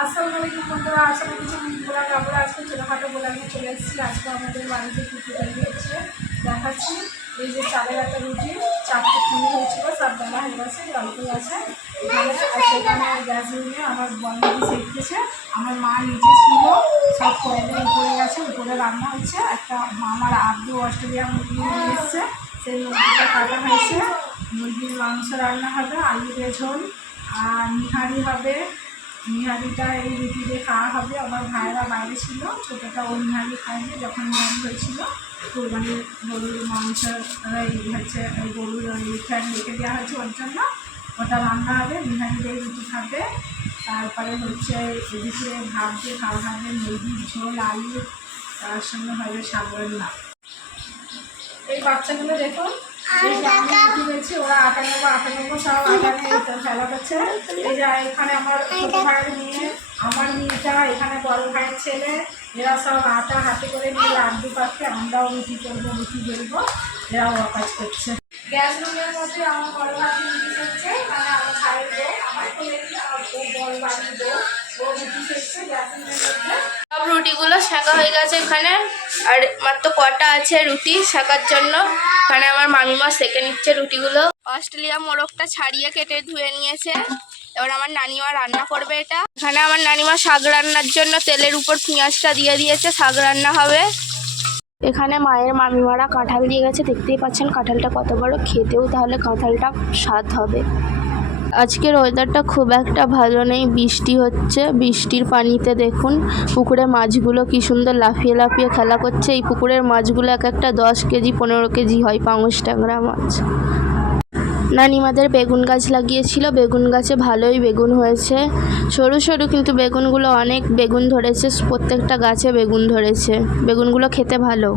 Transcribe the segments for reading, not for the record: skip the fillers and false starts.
আসসালামু আলাইকুম বন্ধুরা, আশা করি কিছু ব্লগ আমরা আজকে ছোটোখাটো ব্লগ নিয়ে চলে এসেছি। আজকে আমাদের বাড়িতে কিছু তৈরি হচ্ছে দেখাচ্ছি। এই যে চালের একটা রুটি, চারটে খুঁড়ি হয়েছিল, সব বেলা হয়ে গেছে, গল্পই আছে এখানে। আর সেখানে গ্যাস রুমে আমার বন্ধু শিখতেছে, আমার মা নিচে ছিল, সব করে দিয়ে উপরে গেছে, উপরে রান্না হচ্ছে। একটা আমার আব্দু অস্ট্রেলিয়া মুরগি নিয়ে এসছে, সেই মুরগিটা কাটা হয়েছে, মুরগির মাংস রান্না হবে, আলু দিয়ে ঝোল আর নিহারি হবে। নিহারিটা এই রুটি দিয়ে খাওয়া হবে। আমার ভাইয়েরা বাইরে ছিল, ছোটোটা ওই নিহারি খায়নি যখন নিহারি হয়েছিল। কোরবানির গরুর মাংস হচ্ছে, ওই গরুর ফ্যাট রেখে দেওয়া হয়েছে, ওর জন্য ওটা রান্না হবে। নিহারি দিয়ে রুটি খাবে। তারপরে হচ্ছে এদিকে ভাত দিয়ে খাওয়া হবে, মুরগির ঝোল, আলু, তার সঙ্গে হবে শাক রান্না। এই বাচ্চাগুলো দেখুন, রয়েছে, ওরা আটা নেবো সব আটা নিয়ে খেলা করছে। এই যে এখানে আমার ছোটো ভাইয়ের মেয়ে, আমার মেয়েটা, এখানে বড় ভাইয়ের ছেলে, এরা সব আটা হাতে করে নিয়ে লাড্ডু পাচ্ছে। আমরাও রুটি করবো, রুটি বেলবো, এরাও কাজ করছে। গ্যাস রুমের মধ্যে আমার বড় ভাই রুটি সেকছে, মানে আমার ভাইয়ের বউ, আমার বড় বাড়ির বউ, ও রুটি সেকছে গ্যাস রুমের মধ্যে। সব রুটিগুলো সেঁকা হয়ে গেছে এখানে, আর মাত্র কটা আছে রুটি সেঁকার জন্য। এখানে আমার মামিমা সেঁকে নিচ্ছে রুটিগুলো। অস্ট্রেলিয়া মোরগটা ছাড়িয়ে কেটে ধুয়ে নিয়েছে, এবার আমার নানিমা রান্না করবে এটা। এখানে আমার নানিমা শাক রান্নার জন্য তেলের উপর পেঁয়াজটা দিয়ে দিয়েছে, শাক রান্না হবে। এখানে মায়ের মামিমারা কাঁঠাল দিয়ে গেছে, দেখতেই পাচ্ছেন কাঁঠালটা কত বড়, খেতেও তাহলে কাঁঠালটা স্বাদ হবে। আজকের ওয়েদারটা খুব একটা ভালো নেই, বৃষ্টি হচ্ছে। বৃষ্টির পানিতে দেখুন পুকুরে মাছগুলো কি সুন্দর লাফিয়ে লাফিয়ে খেলা করছে। এই পুকুরের মাছগুলো এক একটা 10 কেজি 15 কেজি হয়, পাঙশ ট্যাংরা মাছ। নানিমাদের বেগুন গাছ লাগিয়েছিল, বেগুন গাছে ভালোই বেগুন হয়েছে, সরু সরু, কিন্তু বেগুনগুলো অনেক বেগুন ধরেছে, প্রত্যেকটা গাছে বেগুন ধরেছে। বেগুনগুলো খেতে ভালো।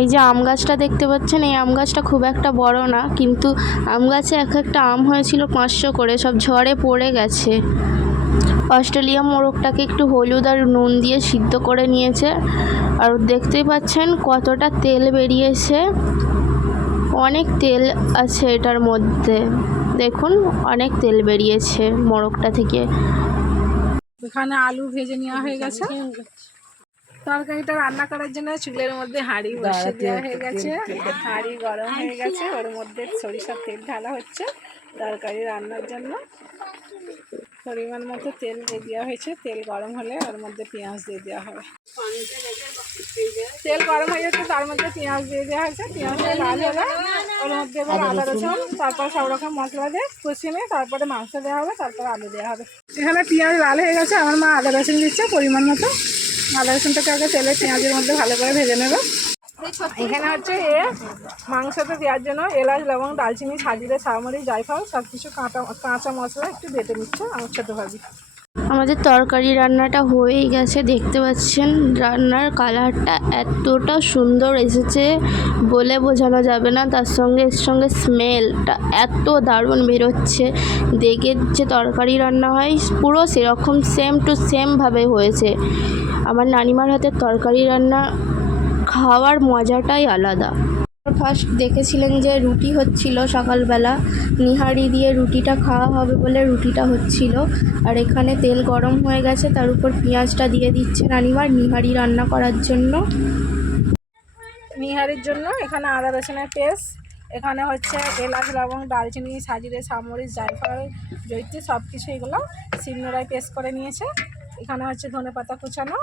এই যে আম গাছটা দেখতে পাচ্ছেন, এই আম গাছটা খুব একটা বড় না, কিন্তু আম গাছে এক একটা আম হয়েছিল 500 করে, সব ঝড়ে পড়ে গেছে। অস্ট্রেলিয়া মোরগটাকে একটু হলুদ আর নুন দিয়ে সিদ্ধ করে নিয়েছে, আর দেখতেই পাচ্ছেন কতটা তেল বেরিয়েছে, অনেক তেল আছে এটার মধ্যে, দেখুন অনেক তেল বেরিয়েছে মোরগটা থেকে। এখানে আলু ভেজে নেওয়া হয়ে গেছে। তরকারিটা রান্না করার জন্য চুলের মধ্যে হাঁড়ি বসিয়ে দেওয়া হয়ে গেছে, হাঁড়ি গরম হয়ে গেছে, ওর মধ্যে সরিষার তেল ঢালা হচ্ছে তরকারি রান্নার জন্য। পরিমাণ মতো তেল দিয়ে দেওয়া হয়েছে, তেল গরম হলে ওর মধ্যে পেঁয়াজ দিয়ে দেওয়া হবে। তেল গরম হয়ে যাচ্ছে, তার মধ্যে পেঁয়াজ দিয়ে দেওয়া হয়েছে, পেঁয়াজটা লাল হলে ওর মধ্যে এবার আদা রসুন, তারপর সব রকম মশলা দিয়ে কষিয়ে নিয়ে তারপরে মাংস দেওয়া হবে, তারপর আলু দেওয়া হবে। এখানে পেঁয়াজ লাল হয়ে গেছে, আমার মা আদা রসুন দিচ্ছে পরিমাণ মতো। আদা রসুনটাকে আগে তেলে পেঁয়াজের মধ্যে ভালো করে ভেজে নেব। এখানে হচ্ছে মাংসতে দেওয়ার জন্য এলাচ, লবঙ্গ, দালচিনি, সাজিরে, চারমরিচ, জায়ফল সব কিছু কাঁচা মশলা একটু বেটে নিচ্ছে আমার ছোটো ভাবি। আমাদের তরকারি রান্নাটা হয়েই গেছে, দেখতে পাচ্ছেন রান্নার কালারটা এতটা সুন্দর এসেছে বলে বোঝানো যাবে না, তার সঙ্গে এর সঙ্গে স্মেলটা এত দারুণ বেরোচ্ছে। দেখে যে তরকারি রান্না হয় পুরো সেরকম সেম টু সেমভাবে হয়েছে। আমার নানিমার হাতের তরকারি রান্না খাওয়ার মজাটাই আলাদা। ফার্স্ট দেখেছিলেন যে রুটি হচ্ছিল সকালবেলা, নিহারি দিয়ে রুটিটা খাওয়া হবে বলে রুটিটা হচ্ছিল, আর এখানে তেল গরম হয়ে গেছে, তার উপর পেঁয়াজটা দিয়ে দিচ্ছে নানিমার নিহারি রান্না করার জন্য। নিহারির জন্য এখানে আদা রসুনের পেস্ট, এখানে হচ্ছে এলাচ, লবঙ্গ, দালচিনি, সাজিরে, চারমরিচ, জায়ফল, জৈত্রী সব কিছু এগুলো শিলনোড়ায় পেস্ট করে নিয়েছে। এখানে হচ্ছে ধনেপাতা কুচানো।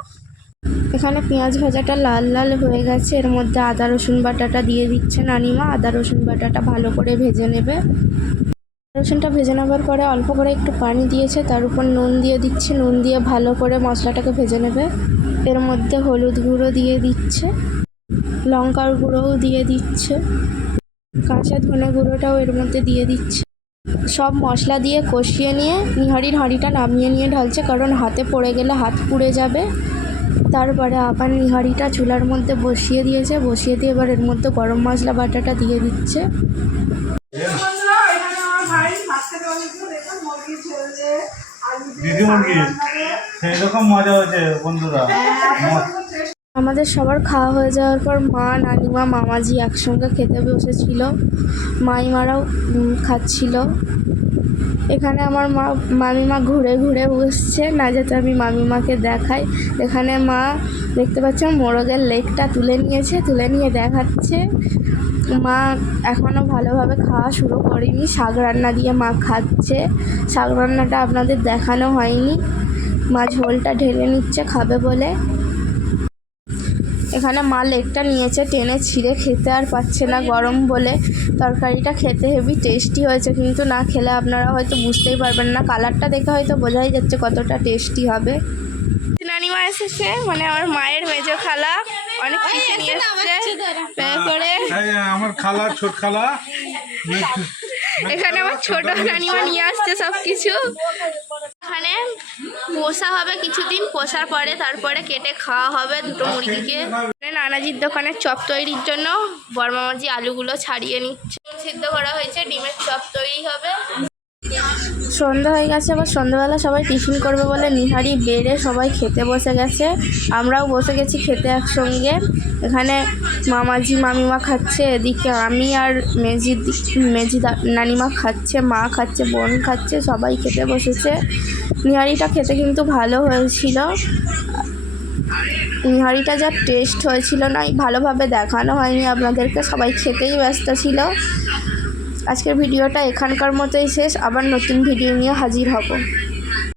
এখানে পেঁয়াজ ভাজাটা লাল লাল হয়ে গেছে, এর মধ্যে আদা রসুন বাটাটা দিয়ে দিচ্ছে নানিমা। আদা রসুন বাটাটা ভালো করে ভেজে নেবে। রসুনটা ভেজে নেবার পরে অল্প করে একটু পানি দিয়েছে, তার উপর নুন দিয়ে দিচ্ছে, নুন দিয়ে ভালো করে মশলাটাকে ভেজে নেবে। এর মধ্যে হলুদ গুঁড়ো দিয়ে দিচ্ছে, লঙ্কার গুঁড়োও দিয়ে দিচ্ছে, কাঁচা ধনে গুঁড়োটাও এর মধ্যে দিয়ে দিচ্ছে। সব মশলা দিয়ে কষিয়ে নিয়ে নিহারির হাঁড়িটা নামিয়ে নিয়ে ঢালছে, কারণ হাতে পড়ে গেলে হাত পুড়ে যাবে। তারপরে আবার নিহারিটা চুলার মধ্যে বসিয়ে দিয়েছে, বসিয়ে দিয়ে এবার এর মধ্যে গরম মশলা বাটাটা দিয়ে দিচ্ছে। আমাদের সবার খাওয়া হয়ে যাওয়ার পর মা, নানিমা, মামাজি একসঙ্গে খেতে বসেছিল, মাইমারাও খাচ্ছিল। এখানে আমার মামিমা ঘুরে ঘুরে বসছে, না যাতে আমি মামিমাকে দেখাই। এখানে মা দেখতে পাচ্ছেন মোরগের লেগটা তুলে নিয়েছে, তুলে নিয়ে দেখাচ্ছে। মা এখনও ভালোভাবে খাওয়া শুরু করেনি, শাক রান্না দিয়ে মা খাচ্ছে। শাক রান্নাটা আপনাদের দেখানো হয়নি, মা ঝোলটা ঢেলে নিচ্ছে খাবে বলে। এখানে মা লেগটা নিয়েছে, টেনে ছিঁড়ে খেতে আর পাচ্ছে না গরম বলে। তরকারিটা খেতে হেভি টেস্টি হয়েছে, কিন্তু না খেলে আপনারা হয়তো বুঝতেই পারবেন না। কালারটা দেখে হয়তো বোঝাই যাচ্ছে কতটা টেস্টি হবে। নানিমা এসেছে, মানে আমার মায়ের মেজো খালা, অনেক কিছু নিয়ে এসেছে করে। আমার খালা, ছোট খালা, এখানে আমার ছোট নানিমা নিয়ে আসছে সব কিছু। এখানে পোষা হবে কিছুদিন, পোষার পরে তারপরে কেটে খাওয়া হবে দুটো মুরগিকে। নানাজির দোকানের চপ তৈরির জন্য বড়মামাজি আলুগুলো ছাড়িয়ে নিচ্ছে। সিদ্ধ করা হয়েছে, ডিমের চপ তৈরি হবে। সন্ধ্যা হয়ে গেছে, আবার সন্ধ্যাবেলা সবাই টিফিন করবে বলে নিহারি বেড়ে সবাই খেতে বসে গেছে। আমরাও বসে গেছি খেতে একসঙ্গে। এখানে মামাজি মামিমা খাচ্ছে, এদিকে আমি আর মেজি নানিমা খাচ্ছে, মা খাচ্ছে, বোন খাচ্ছে, সবাই খেতে বসেছে। নিহারিটা খেতে কিন্তু ভালো হয়েছিল। নিহারিটা যা টেস্ট হয়েছিল না, ভালোভাবে দেখানো হয়নি আপনাদেরকে, সবাই খেতেই ব্যস্ত ছিল। আজকের ভিডিওটা এখানকার মতোই শেষ, আবার নতুন ভিডিও নিয়ে হাজির হব।